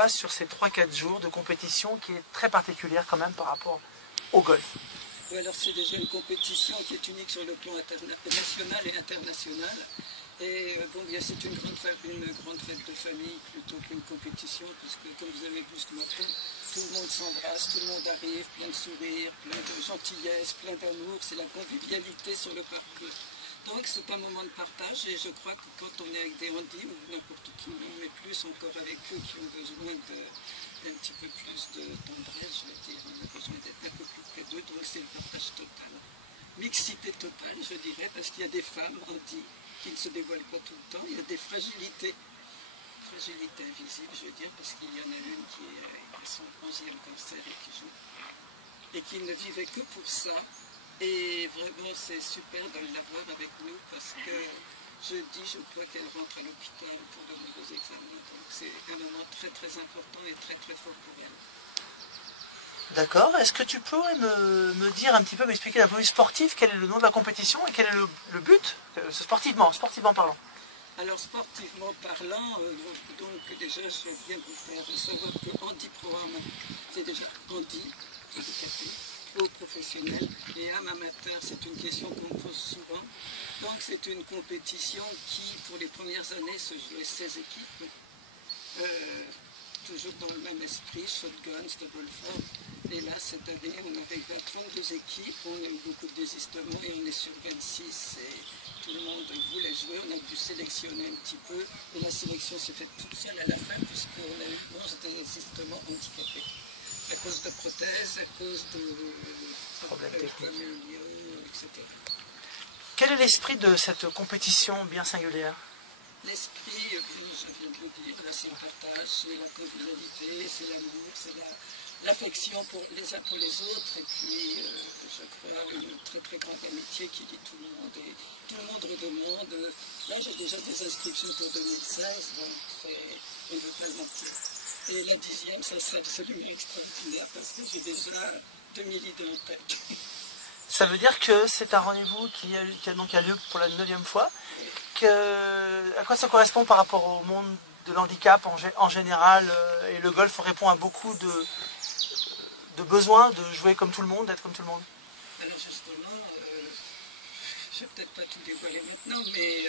passe sur ces 3-4 jours de compétition qui est très particulière quand même par rapport au golf? Oui, alors c'est déjà une compétition qui est unique sur le plan national et international. Et bon, bien c'est une grande fête de famille plutôt qu'une compétition, puisque comme vous avez vu ce matin, tout le monde s'embrasse, tout le monde arrive, plein de sourires, plein de gentillesse, plein d'amour, c'est la convivialité sur le parcours. Donc c'est un moment de partage et je crois que quand on est avec des handis ou n'importe qui, mais plus encore avec eux qui ont besoin d'un petit peu plus de tendresse, je veux dire, on a besoin d'être un peu plus près d'eux, donc c'est le partage total. Mixité totale, je dirais, parce qu'il y a des femmes handis qui ne se dévoilent pas tout le temps, il y a des fragilités invisibles, je veux dire, parce qu'il y en a une qui a son 11e cancer et qui joue, et qui ne vivait que pour ça. Et vraiment, c'est super de l'avoir avec nous parce que jeudi, je crois qu'elle rentre à l'hôpital pour de nouveaux examens. Donc c'est un moment très très important et très très fort pour elle. D'accord. Est-ce que tu pourrais me dire un petit peu, m'expliquer d'un point de vue sportif, quel est le nom de la compétition et quel est le but, sportivement parlant? Alors sportivement parlant, donc déjà je vais bien vous faire savoir que Handi Pro-Am, c'est déjà Handi, handicapé, pro-professionnel, et Am amateur, c'est une question qu'on me pose souvent. Donc c'est une compétition qui, pour les premières années, se jouait 16 équipes, toujours dans le même esprit, shotguns, double fort. Et là, cette année, on arrive à 32 équipes, on a eu beaucoup de désistements et on est sur 26. Et tout le monde voulait jouer, on a dû sélectionner un petit peu. Et la sélection s'est faite toute seule à la fin, puisqu'on a eu 11 désistements handicapés. À cause de prothèses, à cause de Problèmes techniques, etc. Quel est l'esprit de cette compétition bien singulière? L'esprit, je viens de le dire, c'est le partage, c'est la convivialité, c'est l'amour, c'est l'affection les uns pour les autres, et puis je crois une très très grande amitié qui lie tout le monde, et tout le monde redemande. Là j'ai déjà des inscriptions pour 2016, donc on ne veut pas le mentir. Et la 10e, ça serait absolument extraordinaire, parce que j'ai déjà 2000 idées en tête. Ça veut dire que c'est un rendez-vous qui a lieu pour la 9e fois. À quoi ça correspond par rapport au monde de l'handicap en général, et le golf répond à beaucoup de besoins de jouer comme tout le monde, d'être comme tout le monde? Alors justement, je ne vais peut-être pas tout dévoiler maintenant, mais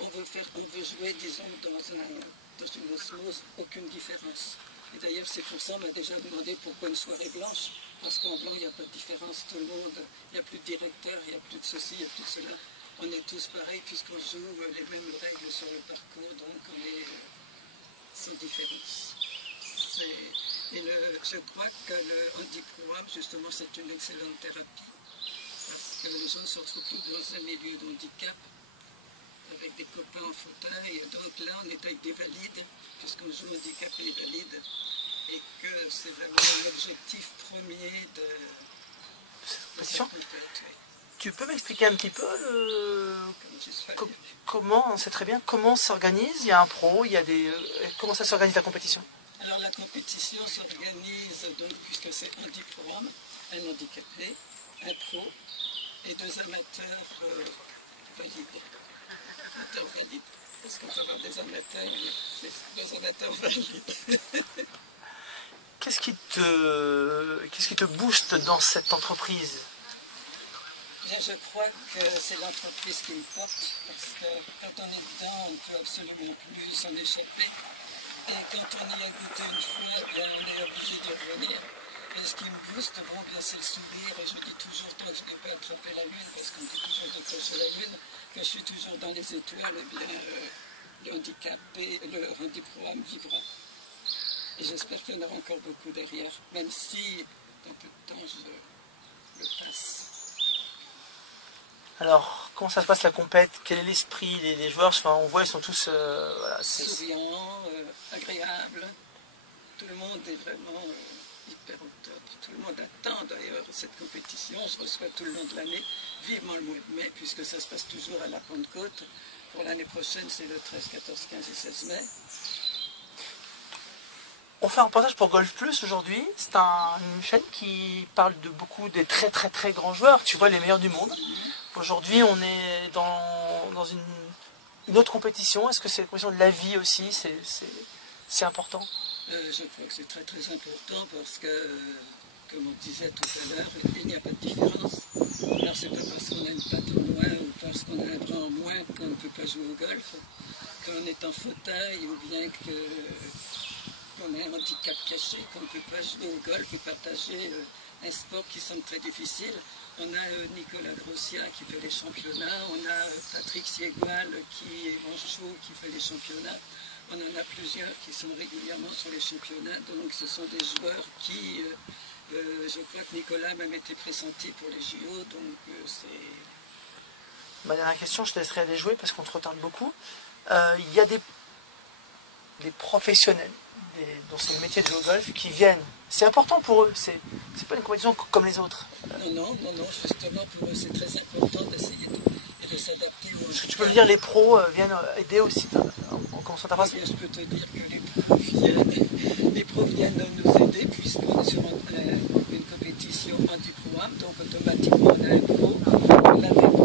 on veut jouer, disons, dans une osmose, aucune différence. Et d'ailleurs, c'est pour ça qu'on m'a déjà demandé pourquoi une soirée blanche, parce qu'en blanc, il n'y a pas de différence, tout le monde, il n'y a plus de directeur, il n'y a plus de ceci, il n'y a plus de cela. On est tous pareils puisqu'on joue les mêmes règles sur le parcours, donc on est sans différence. Et je crois que le Handi Pro-Am, justement, c'est une excellente thérapie, parce que les gens se retrouvent dans un milieu de handicap, avec des copains en fauteuil, et donc là on est avec des valides, puisqu'on joue handicapé et valide, et que c'est vraiment l'objectif premier de cette compétition. Tu peux m'expliquer un petit peu comment, on sait très bien, comment s'organise? Il y a un pro, comment ça s'organise la compétition? Alors la compétition s'organise, donc, puisque c'est Handi Pro-Am, un handicapé, un pro et 2 amateurs valides. Parce qu'on peut avoir des amateurs, mais 2 amateurs valides. Qu'est-ce qui te booste dans cette entreprise? Je crois que c'est l'entreprise qui me porte, parce que quand on est dedans, on ne peut absolument plus s'en échapper. Et quand on y a goûté une fois, bien, on est obligé d'y revenir. Et ce qui me booste, c'est le sourire. Et je dis toujours, tant que je n'ai pas attrapé la lune, parce qu'on dit toujours de cocher la lune, que je suis toujours dans les étoiles, eh bien, le handicapé, le Handi Pro-Am vivra. Et j'espère qu'il y en aura encore beaucoup derrière, même si, dans peu de temps, je le passe. Alors, comment ça se passe la compète? Quel est l'esprit? Les joueurs, enfin, on voit, ils sont tous souriants, agréables. Tout le monde est vraiment hyper au top. Tout le monde attend d'ailleurs cette compétition. Je reçois tout le long de l'année, vivement le mois de mai, puisque ça se passe toujours à la Pentecôte. Pour l'année prochaine, c'est le 13, 14, 15 et 16 mai. On fait un reportage pour Golf Plus aujourd'hui. C'est une chaîne qui parle de beaucoup des très très très grands joueurs. Tu vois, les meilleurs du monde. Aujourd'hui, on est dans une autre compétition. Est-ce que c'est la compétition de la vie aussi? C'est important? Je crois que c'est très très important parce que, comme on disait tout à l'heure, il n'y a pas de différence. Alors c'est pas parce qu'on a une patte en moins ou parce qu'on a un bras en moins qu'on ne peut pas jouer au golf. Qu'on est en fauteuil ou bien qu'on a un handicap caché, qu'on ne peut pas jouer au golf et partager un sport qui semble très difficile. On a Nicolas Grossia qui fait les championnats, on a Patrick Siegual qui est manchot qui fait les championnats. On en a plusieurs qui sont régulièrement sur les championnats, donc ce sont des joueurs qui, je crois que Nicolas a même été pressenti pour les JO, donc c'est... Ma dernière question, je te laisserai aller jouer parce qu'on te retarde beaucoup. Il y a des professionnels dont c'est le métier de jouer au golf qui viennent. C'est important pour eux, c'est pas une compétition comme les autres. Non, justement pour eux c'est très important d'essayer de s'adapter aux... Est-ce que tu peux me dire les pros viennent aider aussi en commençant ta phrase? Je peux te dire que les pros viennent nous aider puisqu'on est sur une compétition anti-pro-am, donc automatiquement on a un pro, on a des